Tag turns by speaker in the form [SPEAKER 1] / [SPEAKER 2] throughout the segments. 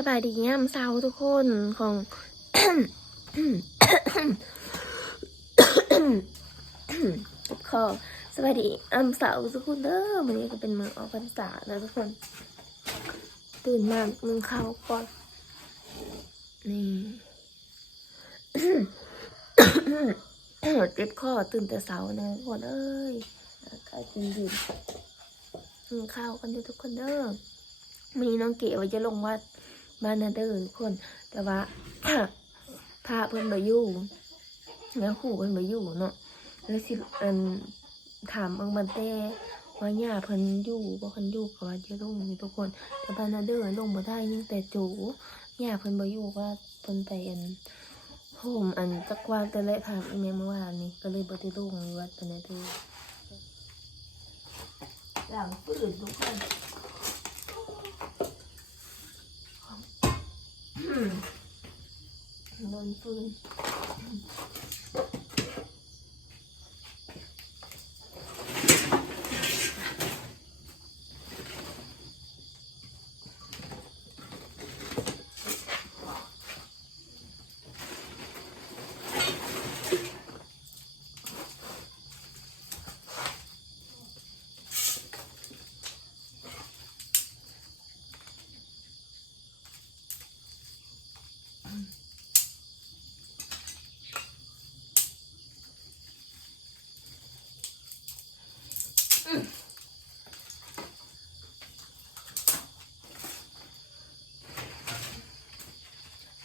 [SPEAKER 1] สบายดีย่ำเช้าทุกคนของขอสวัสดีย่ำเช้าทุกคนเด้อวันนี้ก็เป็นมือออกพรรษานะทุกคน ตื่นมามึงเข้าก่อนนี่เจ็บคอตื่นแต่เช้านะทุกคนเอ้ยอากาศเย็นๆกินข้าวกันอยู่ทุกคนเด้อมีน้องเก๋ว่าจะลงวัด บ้านนาเดอทุกคน แต่ว่าพระเพิ่นมาอยู่แล้วขู่เพิ่นมาอยู่เนาะแล้วสิอันถามเอิงบันเต้ว่าย่าเพิ่นอยู่บ่เพิ่นอยู่ก็ว่าจะลงอยู่ทุกคน แต่บ้านนาเดอลงบ่ได้ยังแต่จูย่าเพิ่นบ่อยู่ว่าเพิ่นไปอันโฮมอันจักวาดแต่ละถามอีเมลเมื่อวานนี้ก็เลยบ่ได้ลงวัดบ้านนาเดอหลังปืนทุกคน นอนฟืน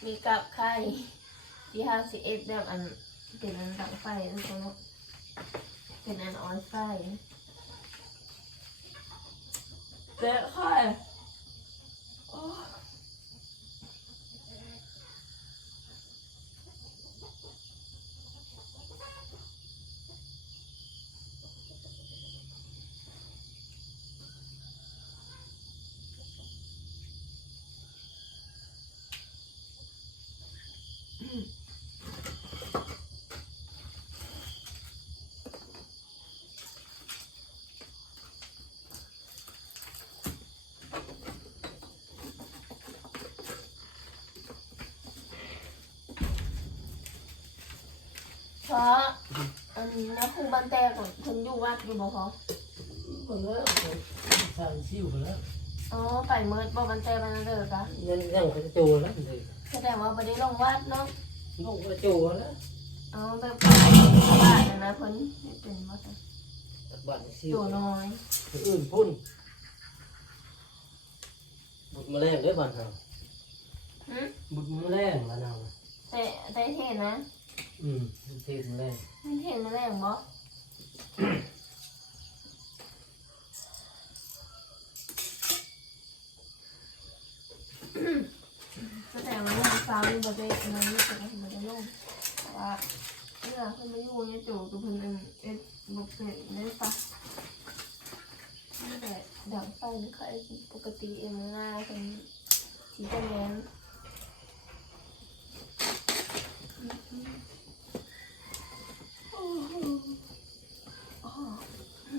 [SPEAKER 1] มีกับไข่ที่ห้าสิบเอ็ดแบบอันเป็นอันดังไฟทุกคนเนาะเป็นอันออนไฟเจ๊ค่อย พราะอันนี้นะครูบ้านแตกของเพิ่นอยู่วัดอยู่บ่พอ
[SPEAKER 2] คนละสามสิวแล้ว
[SPEAKER 1] อ๋อไปเมิดบ่บ้านแตกบ้านนั่นเด้อกะ
[SPEAKER 2] ยังยังกระโจแล้วเลย
[SPEAKER 1] แสดงว่าบ่ได้ลงวัดเนาะ
[SPEAKER 2] ลูกกระโจแล้ว
[SPEAKER 1] อ๋อแบบบ้านนะนะเพิ่นเป็นบ่ซั่น
[SPEAKER 2] ตักบัตรสิว
[SPEAKER 1] ตัวน้อย
[SPEAKER 2] อื่นพุ่นบุดแมลงได้บ้านเรา
[SPEAKER 1] หึ
[SPEAKER 2] บุดแมลงบ้านเรา
[SPEAKER 1] แต่แต่เห็นนะ
[SPEAKER 2] อืมเทศแมลง
[SPEAKER 1] มันเห็นแมลงบ่แสดงว่าน้ำฟ้ามันบ่ได้อันนั้นแต่ก็บ่ได้ลงแต่ว่าเวลาเพิ่นมาอยู่เนี่ยโจกับเพิ่นอันเอ็ดบ่เป็นได้ปะนี่แหละดังไฟมันก็ไอ้ปกติเองหน้าเป็นสีแดงโอ้ โหอ๋ออื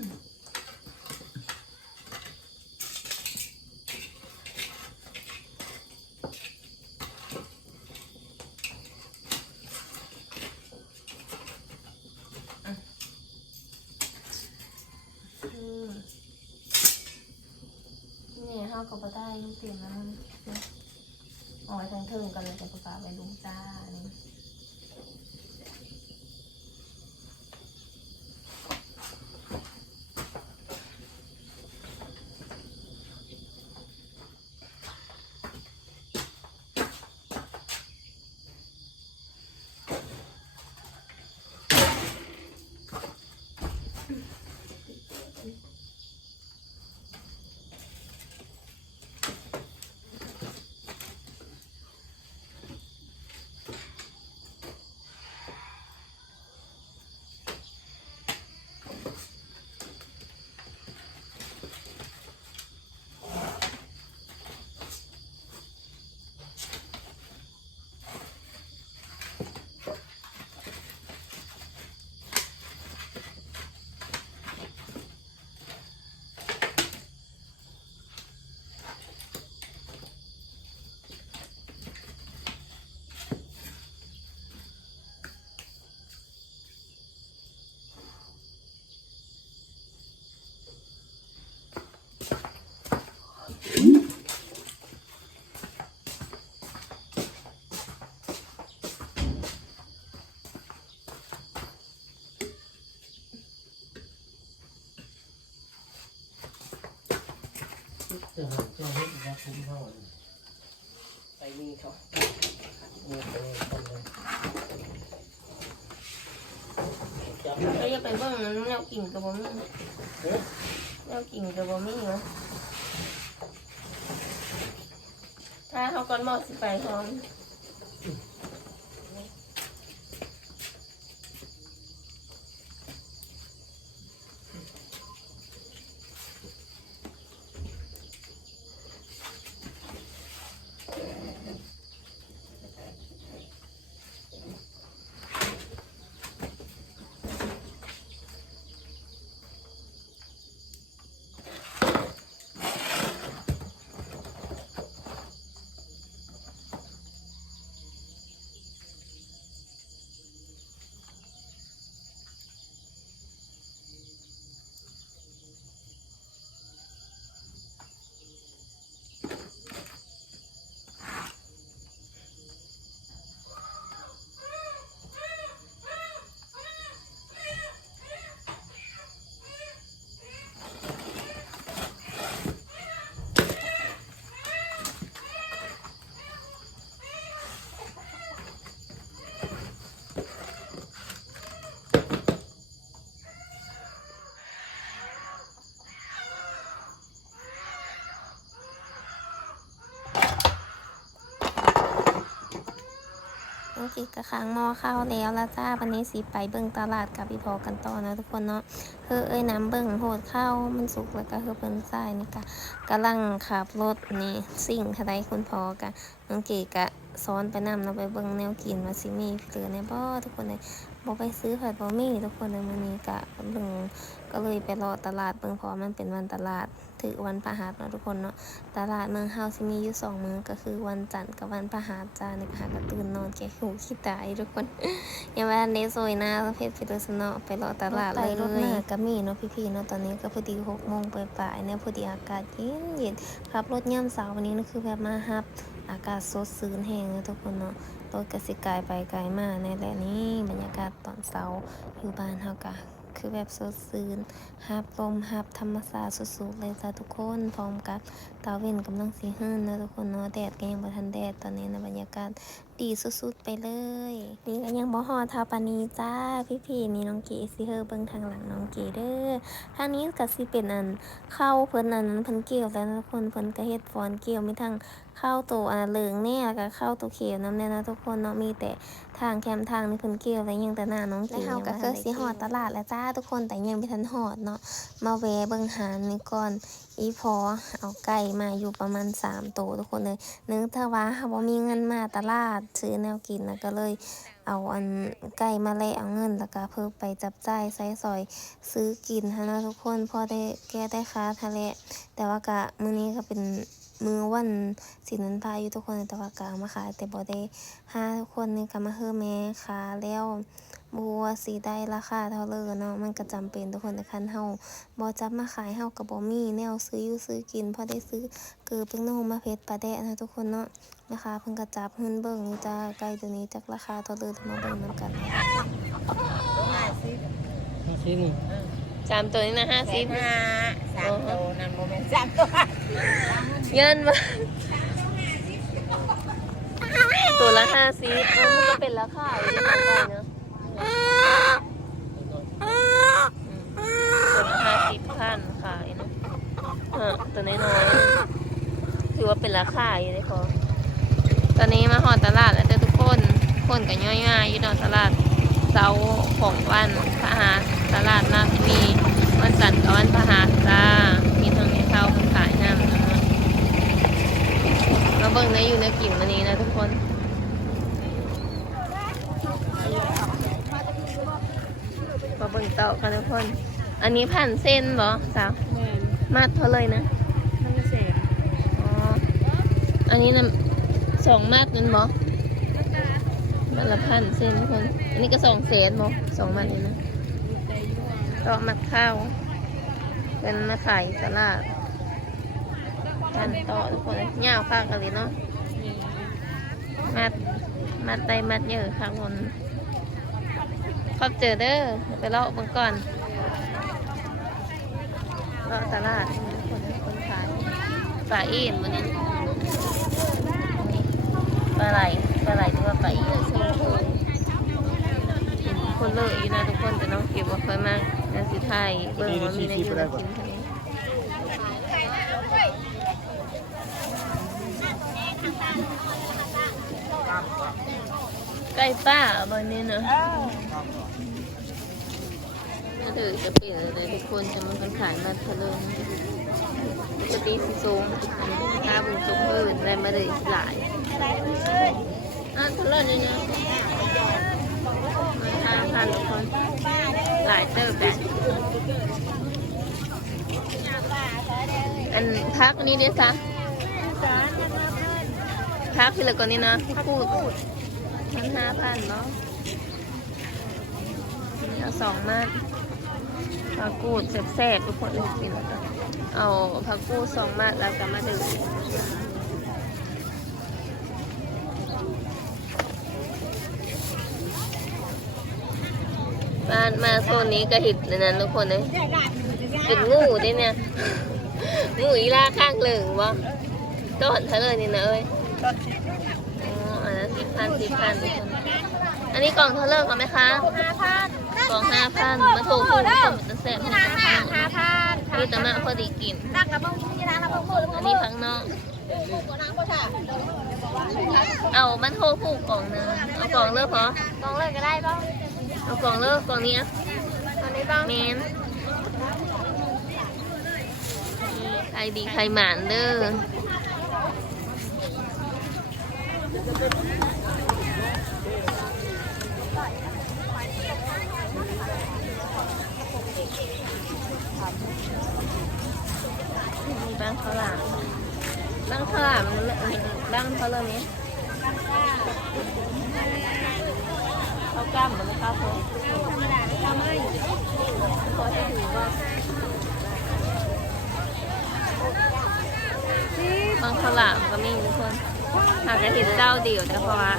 [SPEAKER 1] มนี่เฮาก็บ่ได้ลูกเตียงแล้วมันเนี่ยเอาไว้ทางเทิงกันเลยจะประกาศไว้ลุงจ้านี่
[SPEAKER 2] คุ้มเท่า
[SPEAKER 1] ไปมีเขา
[SPEAKER 2] มือไปคนเลยจับ
[SPEAKER 3] ก็ย่าไปเบิ่งมันแนวกิ่งกับบ่มีแนวกิ่งกับบ่มีเนาะถ้าเขาก่อนหมดสิไปพร้อม โอเกระค้างหม้อข้าวแล้วละจ้าวันนี้สิไปเบิ่งตลาดกับพี่พอกันต่อนะทุกคนเนาะเฮ้อเอ้ยน้ำเบิ่งโหดข้าวมันสุกแล้วก็เฮ้อเพิ่นใส่นี่กะกำลังขับรถนี่สิ่งทะไดคุณพอกะน้องเก๋กะซ้อนไปนำเนาไปเบิ่งแนวกินว่าสิมีเหลือในบ่ทุกคนเลยบ่ไปซื้อผัดบ่มีทุกคนเลยมื้อนี้กะเบิ่ง ก็เลยไปรอตลาดเบิ่งเพอมันเป็นวันตลาด ถือวันพฤหัสเนาะทุกคนเนาะตลาดเมืองเฮาสิมีอยู่สองมื้อก็คือวันจันทร์กับวันพฤหัสจ้าในพฤหัสก็ตื่นนอนแก่หูขี้ตายทุกคนอย่าว่าเนโซยหน้าเพชรไปตัวสนอไปรอตลาดเลยรถหน้าก็มีเนาะพี่ๆเนาะตอนนี้ก็พอดี6โมงปลายๆเนี่ยพอดีอากาศเย็นเย็นขับรถย่ำเสาวันนี้นี่คือแบบมาฮับอากาศสดชื่นแห้งเลยทุกคนเนาะรถก็สิกลายไปไกลมากในแหละนี้บรรยากาศตอนเช้าอยู่บ้านเฮากะ คือแบบสดชื่นฮับลมฮับธรรมศาสตร์สุดๆเลยจ้ะทุกคนพร้อมกับตาเว้นกำลังสีหื้นนะทุกคนเนาะแดดก็ยังบ่ทันแดดตอนนี้นะบรรยากาศดีสุดๆไปเลย นี่ก็ยังบ่ฮอดทาปานีจ้าพี่ๆนี่น้องเก๋สิเฮอเบิ่งทางหลังน้องเก๋เด้อทางนี้ก็สิเป็นอันเข้าเพิ่นอันนั้นเพิ่นเกี่ยวแล้วทุกคนเพิ่นก็เฮ็ดฟอนเกี่ยวมีทั้ง เข้าตัวอาเหลืองแน่แล้วก็เข้าตัวเขียวนํแน่นะทุกคนเนาะมีแต่ทางแคมทางนี่เพิ่นเกี่ยวแล้วยังแต่หน้าน้องเก๋เฮาก็คือสิฮอดตลาดแล้วจ้าทุกคนแต่ยังบ่ทันฮอดเนาะมาแวะเบิ่งหารนี่ก่อนอีพอเอาไก่มาอยู่ประมาณสามตัวทุกคนเลยเนื่องจาว่าเราบ่มีเงินมาตลาดซื้อแนวกินนะก็เลยเอาอันไก่มาแลกเอาเงินแล้วก็เพิ่มไปจับจ่ายใช้สอยซื้อกินนนะทุกคนพอได้แก้ได้ค้าทะเลแต่ว่ากะมื้อนี้ก็เป็น มื้อวันสินนันพาอยู่ทุกคนแต่ว่ากะเอามาขายแต่บ่ได้ห้าทุกคนนี่ก็มาเฮือแม่ค้าแล้วบ่ว่าสิได้ราคาเท่าเลยเนาะมันก็จำเป็นทุกคนในคันเฮาบ่จับมาขายเฮากับบ่มีแนวซื้ออยู่ซื้อกินพอได้ซื้อเกือเป็นนมมาเพชรปลาแดะนะทุกคนเนาะนะคะเพิ่นก็จับเพิ่นเบิ่งอยู่จ้าไก่ตัวนี้จักราคาเท่าเดิมมาเบิ่งนำกัน
[SPEAKER 1] ห้าสิบ
[SPEAKER 2] ห้า สิบหนึ่ง
[SPEAKER 3] จามตัวนี้นะ
[SPEAKER 1] แสน
[SPEAKER 3] 50
[SPEAKER 1] ห้าสามโตนั่นโมเมนต์สามตัว
[SPEAKER 3] เงินมาตัวละ50เออมันก็เป็นราคาอยู่ที่มันได้เนาะตัวละ50พันขายเนาะเออตัวน้อยๆถือว่าเป็นราคาอยู่เด้พอตอนนี้มาฮอดตลาดแล้วเด้อทุกคน คนก็ย่อยๆอยู่เนาะตลาดเสาร์ของวันพฤหัส ตลาดนัดมีวันจันทร์กับวันพฤหัสจ้ามีทางในเช้าคนขายน้ำนะมาเบิ่งในอยู่ในกิ่งวันนี้นะทุกคนมาเบิ่งเต่ากันทุกคน อันนี้ผ่านเส้นบ่สาว
[SPEAKER 1] แม่น
[SPEAKER 3] มาดเท่าเลยนะ
[SPEAKER 1] ไม่เสร็จ
[SPEAKER 3] อ๋ออันนี้นะสองมัดนั่นบ่มัดละพันเส้นทุกคน อันนี้ก็สองเศษบ่สองมัดนี่นะ
[SPEAKER 1] แต่ยุ่ง
[SPEAKER 3] ก็มัดข้าวเป็นมาขายตลาดกันต่อทุกคนเลยยาข้ากันเลยเนาะมัดมัดไตมัดเยอะข้างบนขอบเจอเด้อไปเลาะเบิ่งก่อนเลาะตลาดคนคนขายฝาอ็นวันนี้
[SPEAKER 1] ปลาไหลปลาไหลที่ว่าไปอีกแล้วซึ่งคนเลิกอีกนะทุกคนแต่น้องเก็บว่าค่อยมาก นะสิไทยเบิ่งว่ามีในยูทูบกินท่านี้ไก่ป้าบางนี้เนอะก็ถือจะเปลี่ยนอะไรทุกคนจะมันกันขายมาทะเลนปกติสิสูงอันนี้ค่าบุญสูงเพิ่นได้มาเลยหลายอะทะเลนนี่นะ ห้าพันทุกคนหลายเติบได้อันพักนี้เนี่ยซะพักที่เหลือก่อนนี้นะพูดมันห้าพันเนาะนี่เอาสองมาผักกูดแซ่บๆทุกคนเลยกินแล้วก็เอาผักกูดสองมาแล้วก็มาดื่ม บ้านมาโซนนี้ก็เห็ดในนั้นทุกคนเลยเป็นงูด้วยเนี่ยงูอีล่าข้างเหลืองวะต้นเธอเลยนี่นะเอ้ยอ๋ออันนั้นสิบพันสิบพันทุกคนอันนี้กล่องเท่าเลิกกันไหมคะ
[SPEAKER 4] ห้าพัน
[SPEAKER 1] กล่องห้าพันมาถูกถูกคนจะแสบ
[SPEAKER 4] นี่นะห้าห้าพัน
[SPEAKER 1] นี่แต่มาพอดีกิน
[SPEAKER 4] นักระเบิดนี่นะระเบิดมือ
[SPEAKER 1] อันนี้พังนอก
[SPEAKER 4] น้ำก็ใช่
[SPEAKER 1] เอามันโทรผูกกล่องนึงเอากล่องเลิกพอก
[SPEAKER 4] องเลยก็ได้ป่ะ
[SPEAKER 1] เอากล่องเลิกกล่องนี้อะ
[SPEAKER 4] ตอนนี้ป่ะ
[SPEAKER 1] เมนใครดีใครหมานเด้อมีบ้างข้าวหลามบ้างข้าวหลามบ้างเขาเริ่มนี้ ข้าวกล้ามหรือไม่ข้าวโพด
[SPEAKER 4] ธรรมดาไม่ทำให้
[SPEAKER 1] พอจะถือว่าบางข้าวหลามก็มีทุกคนหากจะเห็นเจ้าเดียวแต่เพราะว่า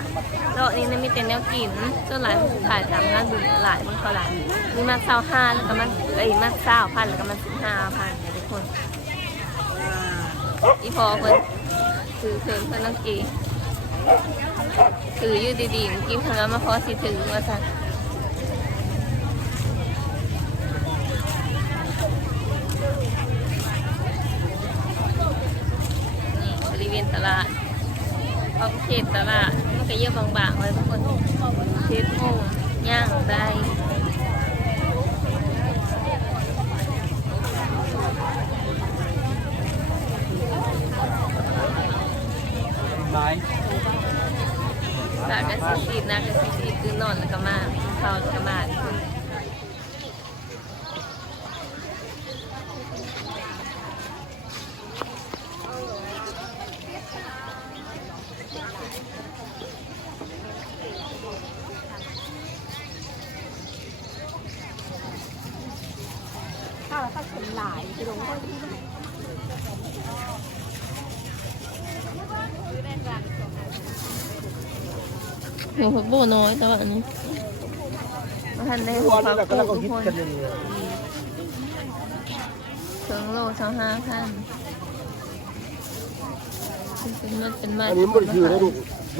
[SPEAKER 1] โลกนี้ไม่มีแต่แนวกินจนหลายคนขายตามงานบุญหลายบางข้าวหลามมีมาเศร้าห้าแล้วก็มันเอ้ยมาเศร้าพันแล้วก็มันสิบห้าพันทุกคนอีพอเพิ่นถือเพิ่นเพิ่นต้องกี ถืออยู่ดีๆกี้เพิ่นเอมาพอสิถือว่าสั่นนี่บริเวณตลาดขอบเขตตลาดมันก็เยอะบางๆเลยทุกคนเทปโมงย่างได้
[SPEAKER 2] หลาย
[SPEAKER 1] ตากระสิสีนะกระสิสีคือนอนแล้วก็มาเข้าแล้วก็มา
[SPEAKER 4] ข้าวแล้วก็เข็มหลายไปลงก็ที่
[SPEAKER 1] ห็นผักบูน้อยแต่ว่าอันนี้มาทันได้หัว
[SPEAKER 2] วัน
[SPEAKER 1] ผั
[SPEAKER 2] นั้
[SPEAKER 1] ก
[SPEAKER 2] นแหละก็
[SPEAKER 1] บู
[SPEAKER 2] เราก็
[SPEAKER 1] ทุก
[SPEAKER 2] คิด
[SPEAKER 1] คน
[SPEAKER 2] กันอยู่
[SPEAKER 1] ถึงโลสองห้าพันเป็นมัดเป็นมัด
[SPEAKER 2] อันนี้มันคือได้ดู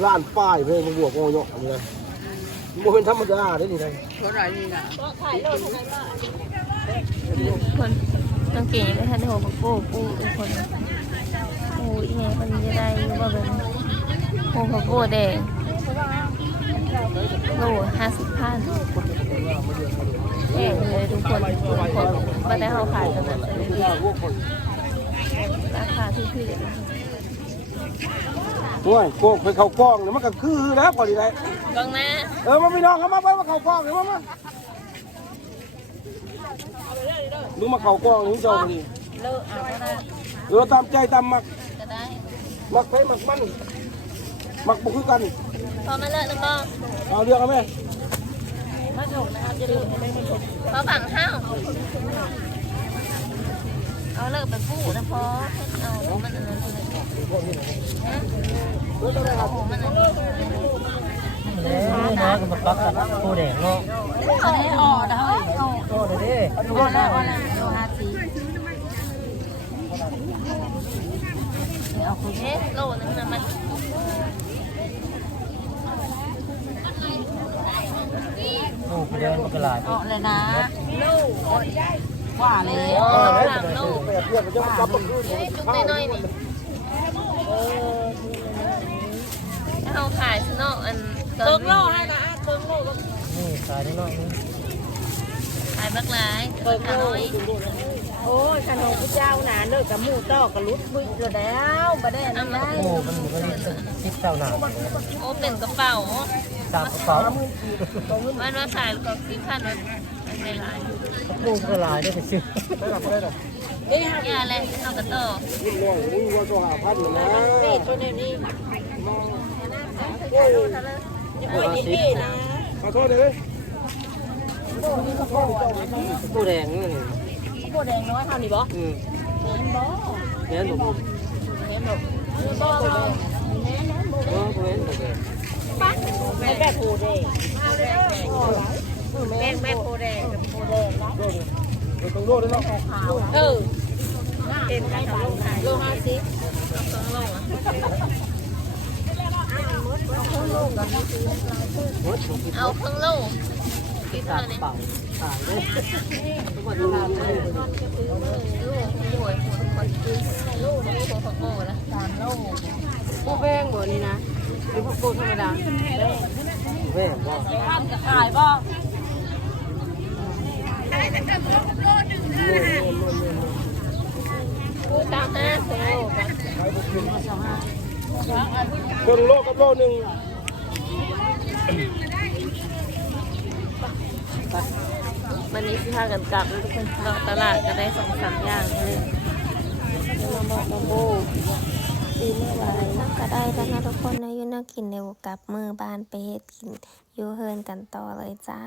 [SPEAKER 2] ร้านป้ายเพื่อนบวกโง่เนาะอันนี้นะมันเป็นธรรมดาได้นี่ไง
[SPEAKER 1] คนต้องเก่งไม่ทันได้หัวผักบูปูอีกคนโอ้ยแม่มันจะได้ว่าเป็นหัวผักบูแดง โลห้าสิบพันแพงเลยทุกคนทุกคนมาได้เขาขายกันแบบนี้ราคาที่พี่
[SPEAKER 2] โอ้ยโกกไปเข้ากล้องเนี่ยมันก็คือแล้วพอดีเลย
[SPEAKER 1] กองนะ
[SPEAKER 2] เออมาพี่น้องเขามาไปมาเข้ากล้องเดี๋ยวมามามึงมาเข้ากล้องนี่เจ้าพอดี
[SPEAKER 1] เลิกเอาก็ได้
[SPEAKER 2] เออตามใจตามมักมักไปมักมันมักบุกคือกัน
[SPEAKER 1] พอมาเลิกแล้วก็
[SPEAKER 2] เอาเรื่องเอาไหม
[SPEAKER 1] มาถูกนะครับจะดูพอฝั่งห้าวเอาเลิกไปกู้นะพอเอามันอันนั้นเลยฮะเอามันอันนี้
[SPEAKER 2] น้อยกับมันปักกันตัวแดงเนาะ
[SPEAKER 4] อันนี้อ่อนะเฮ้ยอ่อ
[SPEAKER 2] โอ้เด้
[SPEAKER 4] อ่อนะอ่อนะอ่อห้าสีเอาคุณ
[SPEAKER 1] เอ๊โลนึงนะมัน
[SPEAKER 2] โอ้ เดินมันก็หลาย
[SPEAKER 4] ออกเลยนะว่าเลย
[SPEAKER 2] เออแล้วจะได้แปดเรื่องมันจะจับมันขึ้น
[SPEAKER 1] จุ๊บน้อยๆนี่เราขายซะเนาะอัน
[SPEAKER 4] เติมโลให้นะเติมโล
[SPEAKER 2] นี่ขายนิดหน่อยนึง
[SPEAKER 1] ขายบักหลายเติมน้อย
[SPEAKER 4] โอ้ยขนมพระเจ้าหนาเลิกกับหมูต้อกระลุดบึ้ยแล้ว มาได้นั่นได้
[SPEAKER 2] โอ้มันมันสิบเท่าหนา
[SPEAKER 1] โอ้เป็นกระเป๋า
[SPEAKER 2] ตามกระเป๋า
[SPEAKER 1] วันว่าขายแล้วก็สิบพันวันไม่หลาย
[SPEAKER 2] โอ้ก็หลายได้ไปซื้อได้หรอได้หรอ
[SPEAKER 4] นี่ฮะ
[SPEAKER 1] อย่าเลยเอากระโต
[SPEAKER 2] นิดหน่อยนี่ว่าตัวหาพันเหมือนนะ
[SPEAKER 4] นี่ตัวนี้นี่
[SPEAKER 2] โอ้ย
[SPEAKER 4] โอ้ยนี่นะ
[SPEAKER 2] ขอโทษเลยผู้แดงนี่
[SPEAKER 4] โบแดงน้อยเท่านี้บ่
[SPEAKER 2] อืม
[SPEAKER 4] เห็นบ่
[SPEAKER 2] เห็นผม
[SPEAKER 4] แม่โพแดงแม่แม่โพแดงกับโพแดงนะ
[SPEAKER 2] เป็นตรงโลดด้วยเนาะ
[SPEAKER 4] เออเต็มกันโลห้าสิบ
[SPEAKER 1] เอาเครื่องโลคิด
[SPEAKER 2] ตา
[SPEAKER 1] เท่านี้
[SPEAKER 2] เป่าตายเลยทุกวันนี้เลย
[SPEAKER 1] ลูกป่วยหัว คนกินลูกนี่หัวของโง่ละ
[SPEAKER 4] สามโลผู้แพงบ่นี่นะหรือพวกปูธรรมดา
[SPEAKER 2] แม่ว่า
[SPEAKER 4] ข้ามจะขายบ่
[SPEAKER 1] ผู้ตามห้าโล
[SPEAKER 2] คนโลกกับโลหนึ่ง
[SPEAKER 1] วันนี้สิพากันกลับทุกคนตลาดก็ได้สองสามอย่างเลย มาโมโบปีเมื่อไหร่ก็ได้แล้วนะทุกคนนะยูน่ากินเร็วกับมือบ้านไปเฮ็ดกินยูเฮินกันต่อเลยจ้า